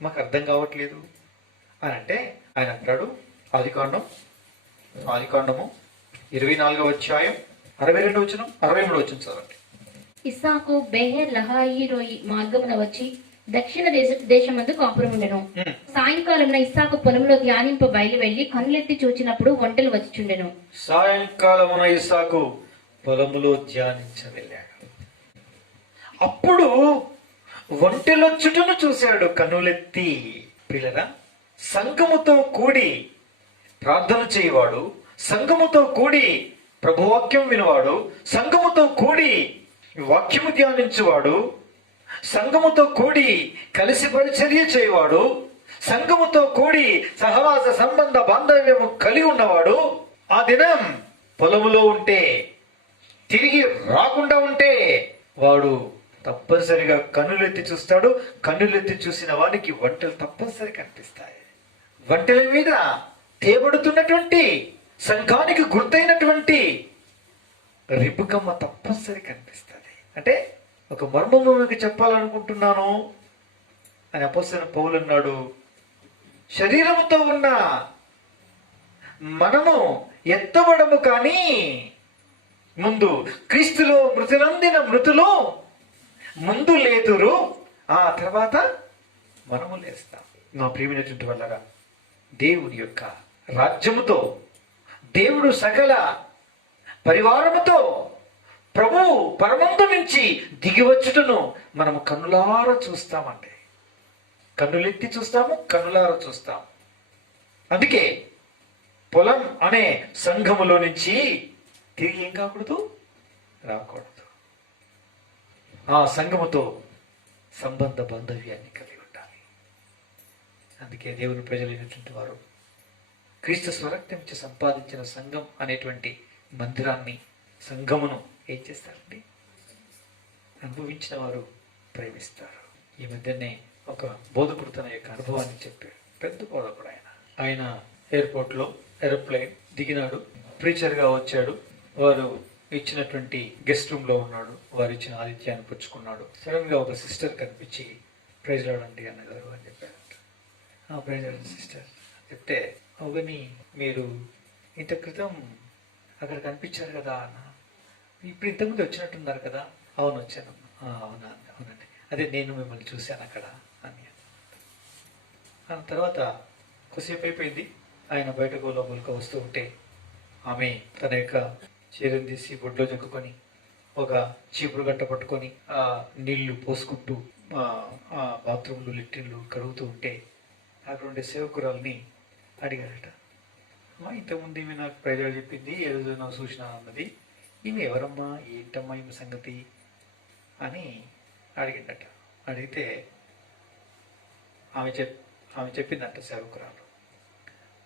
మాకు అర్థం కావట్లేదు అని అంటే ఆయన అంటాడు, ఆదికాండము 24వ అధ్యాయం 62వ వచనం 63వ వచనం చదవండి. ఇస్సాకు బెహెర్ లహాయి రోయి మార్గమున వచ్చి దక్షిణ దేశమందు కాపురముండెను. ఉమ్. సాయంకాలమున ఇస్సాకు పొలంలో ధ్యానింప బయలు వెళ్లి కన్నులెత్తి చూచినప్పుడు ఒంటెలు వచ్చుచుండెను. సాయంకాలమున ఇస్సాకు పొలములో ధ్యానించ వెళ్ళాడు. అప్పుడు ఒంటెలొచ్చుటను చూశాడు కన్నులెత్తి. పిల్లరా, సంఘముతో కూడి ప్రార్థన చేయవాడు, సంఘముతో కూడి ప్రభువాక్యం వినవాడు, సంఘముతో కూడి వాక్యము ధ్యానించువాడు, సంఘముతో కూడి కలిసి పరిచర్య చేయవాడు, సంఘముతో కూడి సహవాస సంబంధ బాంధవ్యము కలిగి ఉన్నవాడు ఆ దినం పొలములో ఉంటే, తిరిగి రాకుండా ఉంటే వాడు తప్పనిసరిగా కన్నులెత్తి చూస్తాడు. కన్నులెత్తి చూసిన వానికి వంటలు తప్పనిసరి కనిపిస్తాయి. వంటల మీద తేబడుతున్నటువంటి సంఘానికి గుర్తైనటువంటి రిబుకమ్మ తప్పనిసరి కనిపిస్తుంది. అంటే ఒక మర్మము మీకు చెప్పాలనుకుంటున్నాను అని అపోస్తలుడైన పౌలు అన్నాడు. శరీరముతో ఉన్న మనము ఎత్తబడము, కానీ ముందు క్రీస్తులో మృతులందిన మృతులు ముందు లేదురు, ఆ తర్వాత మనము లేస్తాం. నా ప్రియమైనటువంటి వల్లరా, దేవుని యొక్క రాజ్యముతో, దేవుడు సకల పరివారముతో ప్రభువు పరమందు నుంచి దిగివచ్చుటను మనము కన్నులారా చూస్తామండి. కన్నులెత్తి చూస్తాము, కన్నులారా చూస్తాం. అందుకే పొలం అనే సంఘములో నుంచి తిరిగి ఏం కాకూడదు, రాకూడదు. ఆ సంఘముతో సంబంధ బాంధవ్యాన్ని కలిగి ఉండాలి. అందుకే దేవుని ప్రజలైనటువంటి వారు క్రీస్తు స్వరక్తం నుంచి సంపాదించిన సంఘం అనేటువంటి మందిరాన్ని, సంఘమును ఏం చేస్తారండి? అనుభవించిన వారు ప్రేమిస్తారు. ఈ మధ్యనే ఒక బోధకుడు తన యొక్క అనుభవాన్ని చెప్పాడు. పెద్ద బోధకుడు ఆయన ఎయిర్పోర్ట్లో ఏరోప్లేన్ దిగినాడు, ప్రీచర్గా వచ్చాడు. వారు ఇచ్చినటువంటి గెస్ట్ రూమ్ లో ఉన్నాడు. వారు ఇచ్చిన ఆతిథ్యాన్ని పుచ్చుకున్నాడు. సడన్ గా ఒక సిస్టర్ కనిపించి ప్రైజ్ లాడండి అన్నగారు అని చెప్పారు. ప్రైజ్ లాడండి సిస్టర్ చెప్తే, అవని మీరు ఇంత క్రితం అక్కడ కనిపించారు కదా అన్న, ఇప్పుడు ఇంతకుముందు వచ్చినట్టున్నారు కదా. అవును వచ్చాను. అవునా, అవునండి, అదే నేను మిమ్మల్ని చూశాను అక్కడ అని. ఆ తర్వాత కొద్దిసేపు అయిపోయింది. ఆయన బయటకు లోపలికి వస్తూ ఉంటే ఆమె తన యొక్క చీరను తీసి బొడ్లో చెక్కుకొని ఒక చీపురు గట్ట పట్టుకొని ఆ నీళ్లు పోసుకుంటూ ఆ బాత్రూమ్లు, లెట్రిన్లు కడుగుతూ ఉంటే అక్కడ ఉండే సేవకురాల్ని అడిగాడట. ఇంతకుముందు ఈమె నాకు ప్రజలు చెప్పింది, ఏ రోజు నాకు సూచన అన్నది, ఈమె ఎవరమ్మా, ఏంటమ్మా ఈమె సంగతి అని అడిగిందట. అడిగితే ఆమె చెప్పిందంట సేవకురాలు,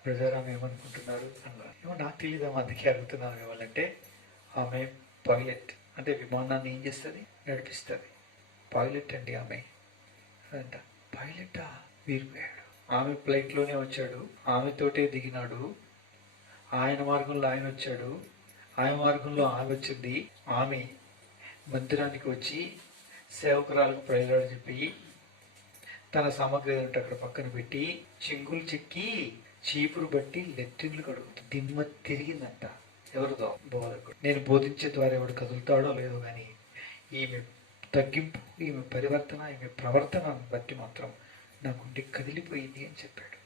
బ్రదర్ ఆమె ఏమనుకుంటున్నారు అన్నారు. ఏమో నాకు తెలియదమ్మా, అందుకే అడుగుతున్నాను ఏమనంటే, ఆమె పైలట్, అంటే విమానాన్ని ఏం చేస్తుంది, నడిపిస్తుంది. పైలట్ అండి ఆమె అంట. పైలటా? వీరిపోయాడు. ఆమె ఫ్లైట్లోనే వచ్చాడు, ఆమెతోటే దిగినాడు, ఆయన మార్గంలో ఆయన వచ్చాడు, ఆయన మార్గంలో ఆమె వచ్చింది. ఆమె మందిరానికి వచ్చి సేవకురాలకు ప్రజలు చెప్పి తన సామగ్రి ఏంటంటే అక్కడ పక్కన పెట్టి చెంగులు చెక్కి చీపురు బట్టి లెట్రిన్లు కడుగుతుంది. దిమ్మ తిరిగిందంట. ఎవరిదో? బోధకుడు. నేను బోధించే ద్వారా ఎవడు కదులుతాడో లేదో కానీ ఈమె తగ్గింపు, ఈమె పరివర్తన, ఈమె ప్రవర్తనను బట్టి మాత్రం నా గుండె కదిలిపోయింది అని చెప్పాడు.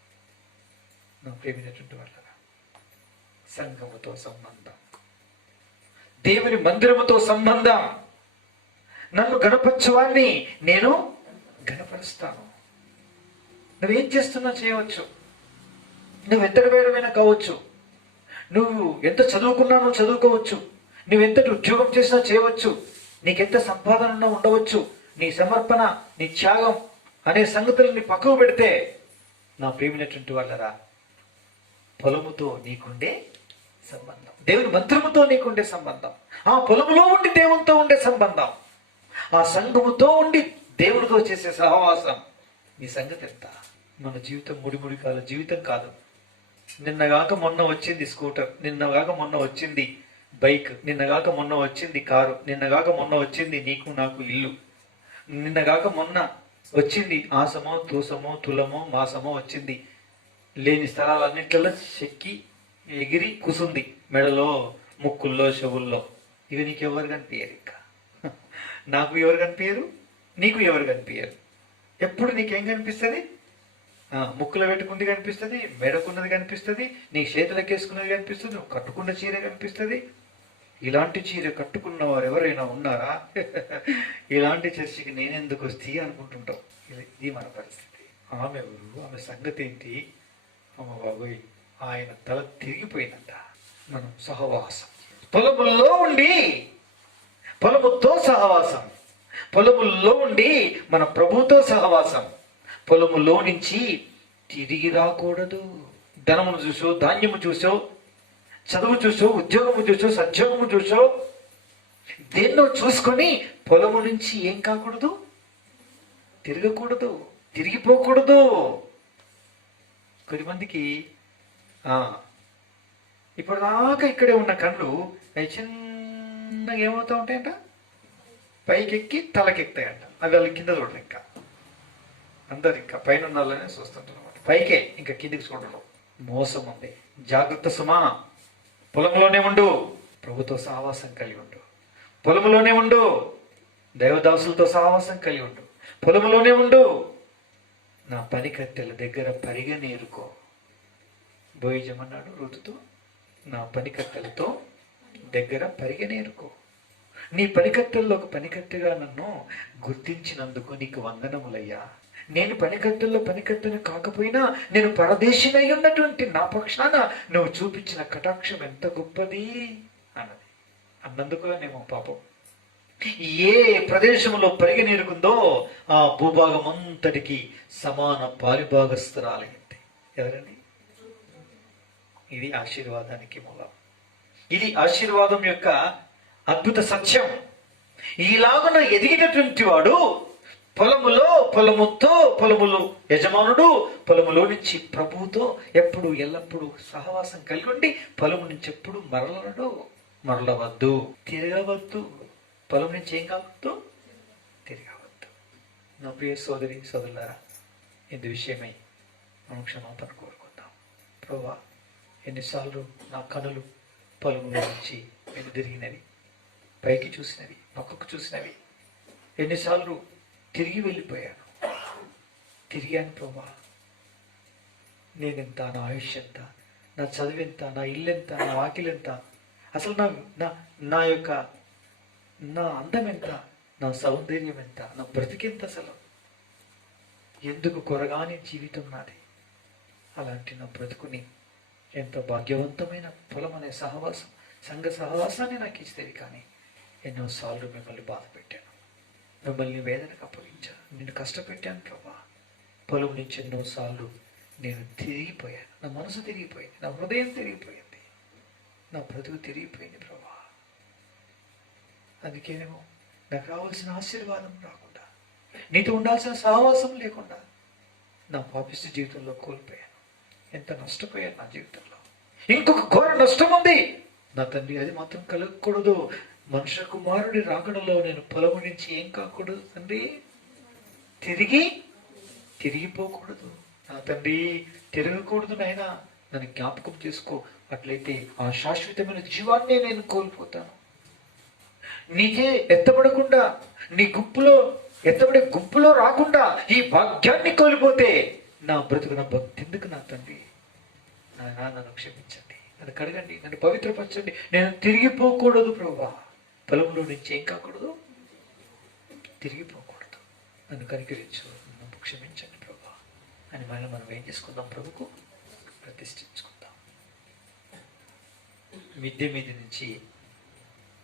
నా ప్రేమైనటువంటి వాళ్ళ సంఘముతో సంబంధం, దేవుని మందిరముతో సంబంధం. నన్ను గణపరచువాన్ని నేను గణపరుస్తాను. నువ్వేం చేస్తున్నా చేయవచ్చు, నువ్వు ఎంత వేడమైనా కావచ్చు, నువ్వు ఎంత చదువుకున్నా నువ్వు చదువుకోవచ్చు, నువ్వెంతటి ఉద్యోగం చేసినా చేయవచ్చు, నీకెంత సంపాదన ఉన్నా ఉండవచ్చు. నీ సమర్పణ, నీ త్యాగం అనే సంగతులని పక్కకు పెడితే నా ప్రియమైనటువంటి వాళ్ళరా, పొలముతో నీకుండే సంబంధం, దేవుని మంత్రముతో నీకుండే సంబంధం, ఆ పొలములో ఉండి దేవునితో ఉండే సంబంధం, ఆ సంఘముతో ఉండి దేవుడితో చేసే సహవాసం, నీ సంగతి ఎంత? మన జీవితం ముడిముడి కాదు, జీవితం కాదు. నిన్నగాక మొన్న వచ్చింది స్కూటర్, నిన్నగాక మొన్న వచ్చింది బైక్, నిన్నగాక మొన్న వచ్చింది కారు, నిన్నగాక మొన్న వచ్చింది నీకు నాకు ఇల్లు, నిన్నగాక మొన్న వచ్చింది ఆసమో తూసమో తులమో మాసమో వచ్చింది. లేని స్థలాలన్నింటిలో చెక్కి ఎగిరి కూసుంది, మెడలో ముక్కుల్లో చెవుల్లో. ఇవి నీకు ఎవరు కనిపించరు, ఇంకా నాకు ఎవరు కనిపించరు, నీకు ఎవరు కనిపించరు. ఎప్పుడు నీకేం కనిపిస్తుంది? ముక్కులో పెట్టుకుంది కనిపిస్తుంది, మెడకున్నది కనిపిస్తుంది, నీ చేతులకు వేసుకున్నది కనిపిస్తుంది, నువ్వు కట్టుకున్న చీర కనిపిస్తుంది. ఇలాంటి చీర కట్టుకున్న వారు ఎవరైనా ఉన్నారా? ఇలాంటి చర్చికి నేనెందుకు వస్తే అనుకుంటుంటాం. ఇది మన పరిస్థితి. ఆమె ఎవరు, ఆమె సంగతి ఏంటి? అమ్మ బాబోయ్, ఆయన తల తిరిగిపోయిందంట. మనం సహవాసం, పొలముల్లో ఉండి పొలముతో సహవాసం, పొలముల్లో ఉండి మన ప్రభుతో సహవాసం. పొలములో నుంచి తిరిగి రాకూడదు. ధనమును చూసో, ధాన్యము చూసో, చదువు చూసో, ఉద్యోగము చూసో, సద్యోగము చూసో, దేన్నో చూసుకొని పొలము నుంచి ఏం కాకూడదు, తిరగకూడదు, తిరిగిపోకూడదు. కొద్దిమందికి ఇప్పటిదాకా ఇక్కడే ఉన్న కళ్ళు అవి చిన్నగా ఏమవుతూ ఉంటాయంట, పైకెక్కి తలకెక్తాయంట. అవి వాళ్ళ కింద చూడరు, ఇంకా అందరు ఇంకా పైన ఉన్న వాళ్ళనే చూస్తుంటారు అనమాట. పైకే, ఇంకా కిందికి చూడరు. మోసం ఉంది. జాగ్రత్త సుమా. పొలంలోనే ఉండు, ప్రభుతో సహవాసం కలిగి ఉండు. పొలంలోనే ఉండు, దైవదాసులతో సహవాసం కలిగి ఉండు. పొలంలోనే ఉండు, నా పని కట్టెల దగ్గర పరిగనేరుకో. బోయిజమన్నాడు ఋతుతో, నా పని కట్టెలతో దగ్గర పరిగనేరుకో. నీ పనికట్టెల్లో ఒక పనికట్టెగా నన్ను గుర్తించినందుకు నీకు వందనములయ్యా. నేను పనికట్టెల్లో పనికట్టెను కాకపోయినా నేను పరదేశినై ఉన్నటువంటి నా పక్షాన నువ్వు చూపించిన కటాక్షం ఎంత గొప్పది అన్నది. అన్నందుకునేమో పాపం ఏ ప్రదేశంలో పరిగనేరుకుందో ఆ భూభాగం అంతటికి సమాన పాలిభాగస్తురాలైంది. ఎవరండి? ఇది ఆశీర్వాదానికి మూలం. ఇది ఆశీర్వాదం యొక్క అద్భుత సత్యం. ఈలాగున ఎదిగినటువంటి వాడు పొలములో యజమానుడు పొలములో నుంచి ప్రభువుతో ఎప్పుడు ఎల్లప్పుడూ సహవాసం కలిగి ఉండి పొలము నుంచి ఎప్పుడు మరలవద్దు, తిరగవద్దు. పొలం నుంచి ఏం కావద్దు, తిరగవద్దు. నా ప్రియ సోదరి సోదరులారా, ఇందు విషయమై మనం క్షమాపణ కోరుకుందాం. ప్రభువా, ఎన్నిసార్లు నా కనులు పొలంలో నుంచి వెనుదిరిగినవి, పైకి చూసినవి, పక్కకు చూసినవి. ఎన్నిసార్లు తిరిగి వెళ్ళిపోయాను, తిరిగాను ప్రభా. నేనెంత, నా ఆయుష్ ఎంత, నా చదువు ఎంత, నా ఇల్లు ఎంత, నా వాకిలు ఎంత, అసలు నా యొక్క నా అందం ఎంత, నా సౌందర్యం ఎంత, నా బ్రతికెంత, అసలు ఎందుకు కొరగాని జీవితం నాది. అలాంటి నా బ్రతుకుని ఎంతో భాగ్యవంతమైన పొలం అనే సహవాసం, సంఘ సహవాసాన్ని నాకు ఇచ్చేది. కానీ ఎన్నోసార్లు మిమ్మల్ని బాధ పెట్టాను, మిమ్మల్ని వేదనకు అప్పగించాను, నేను కష్టపెట్టాను ప్రభా. పొలం నుంచి ఎన్నోసార్లు నేను తిరిగిపోయాను, నా మనసు తిరిగిపోయింది, నా హృదయం తిరిగిపోయింది, నా బ్రతుకు తిరిగిపోయింది ప్రభా. అందుకేనేమో నాకు రావాల్సిన ఆశీర్వాదం రాకుండా, నీతో ఉండాల్సిన సహవాసం లేకుండా నా పాపిష్టి జీవితంలో కోల్పోయాను. ఎంత నష్టపోయాను నా జీవితంలో. ఇంకొక ఘోర నష్టం ఉంది నా తండ్రి, అది మాత్రం కలగకూడదు. మనుష్య కుమారుడి రాకడలో నేను పొలము నుంచి ఏం కాకూడదు తండ్రి, తిరిగిపోకూడదు నా తండ్రి, తిరగకూడదు నాయనా. నన్ను జ్ఞాపకం చేసుకో. అట్లయితే ఆ శాశ్వతమైన జీవాన్నే నేను కోల్పోతాను. నీకే ఎత్తబడకుండా, నీ ఎత్తబడే గుంపులో రాకుండా ఈ భాగ్యాన్ని కోల్పోతే నా బ్రతుకు, నా భక్తి ఎందుకు నా తండ్రి? నన్ను క్షమించండి, నన్ను కడగండి, నన్ను పవిత్రపరచండి. నేను తిరిగిపోకూడదు ప్రభువా. పొలంలో నుంచి ఏం కాకూడదు, తిరిగిపోకూడదు. నన్ను కనికరించు, నన్ను క్షమించండి ప్రభువా అని మనం ఏం చేసుకుందాం? ప్రభుకు ప్రతిష్ఠించుకుందాం. మిద్దె మీద నుంచి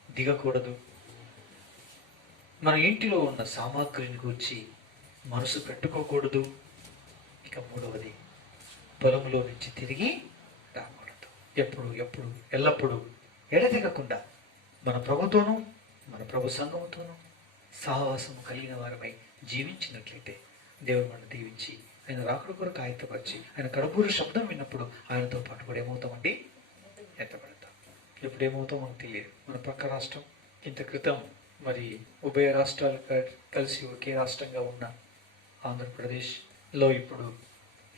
దిగకూడదు. మన ఇంటిలో ఉన్న సామాగ్రిని గురించి మనసు పెట్టుకోకూడదు. ఇక మూడవది, పొలంలో నుంచి తిరిగి రాకూడదు. ఎప్పుడు ఎల్లప్పుడూ ఎడతెగకుండా మన ప్రభుతోనూ మన ప్రభు సంఘముతోనూ సహవాసం కలిగిన వారమై జీవించినట్లయితే దేవుడు మనం దీవించి ఆయన రాకడ కొరకు ఆయత్తపరిచి ఆయన కడపూరు శబ్దం విన్నప్పుడు ఆయనతో పాటు కూడా ఏమవుతామండి? ఎత్తబడతాం. ఎప్పుడు ఏమవుతాం మనకు తెలియదు. మన పక్క రాష్ట్రం ఇంత క్రితం మరి ఉభయ రాష్ట్రాలు కలిసి ఒకే రాష్ట్రంగా ఉన్న ఆంధ్రప్రదేశ్లో ఇప్పుడు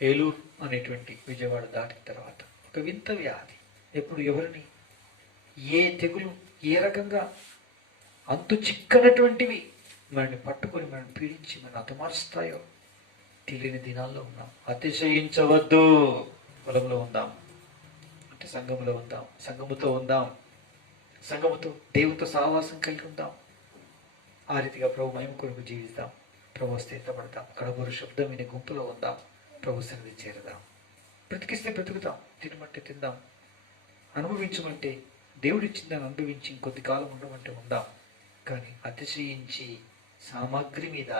ఏలూరు అనేటువంటి విజయవాడ దాటిన తర్వాత ఒక వింత వ్యాధి, ఎప్పుడు ఎవరిని ఏ తెగులు ఏ రకంగా అంతు చిక్కనటువంటివి మనల్ని పట్టుకొని మనల్ని పీడించి మనం హతమారుస్తాయో తెలియని దినాల్లో ఉన్నాం. అతిశయించవద్దు. పొలంలో ఉందాం అంటే సంఘములో ఉందాం, సంఘముతో ఉందాం, సంఘముతో దేవునితో సహవాసం కలిగి ఉందాం. ఆ రీతిగా ప్రభు మహిమ కొరకు జీవిస్తాం. ప్రభు స్థిరపడతాం. కడబోరు శబ్దం వినే గుంపులో ఉందాం. ప్రభు సన్నిధి చేరదాం. బ్రతికిస్తే బ్రతుకుతాం, తినమంటే తిందాం, అనుభవించమంటే దేవుడిచ్చిందని అనుభవించి ఇంకొద్ది కాలం ఉండమంటే ఉందాం. కానీ అతిశయించి సామాగ్రి మీద,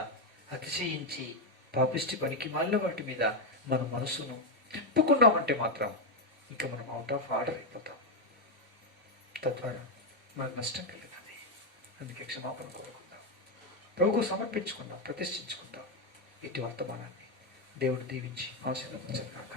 అతిశయించి పాపిష్టి పనికి మాలిన వాటి మీద మన మనసును తిప్పుకున్నామంటే మాత్రం ఇంకా మనం అవుట్ ఆఫ్ ఆర్డర్ అయిపోతాం. తద్వారా మనకు నష్టం కలుగుతుంది. అందుకే క్షమాపణ కోరుకుందాం, ప్రభుకు సమర్పించుకుందాం, ప్రతిష్ఠించుకుందాం. ఇటు వర్తమానాన్ని దేవుడు దీవించి ఆశీర్వదించగాక.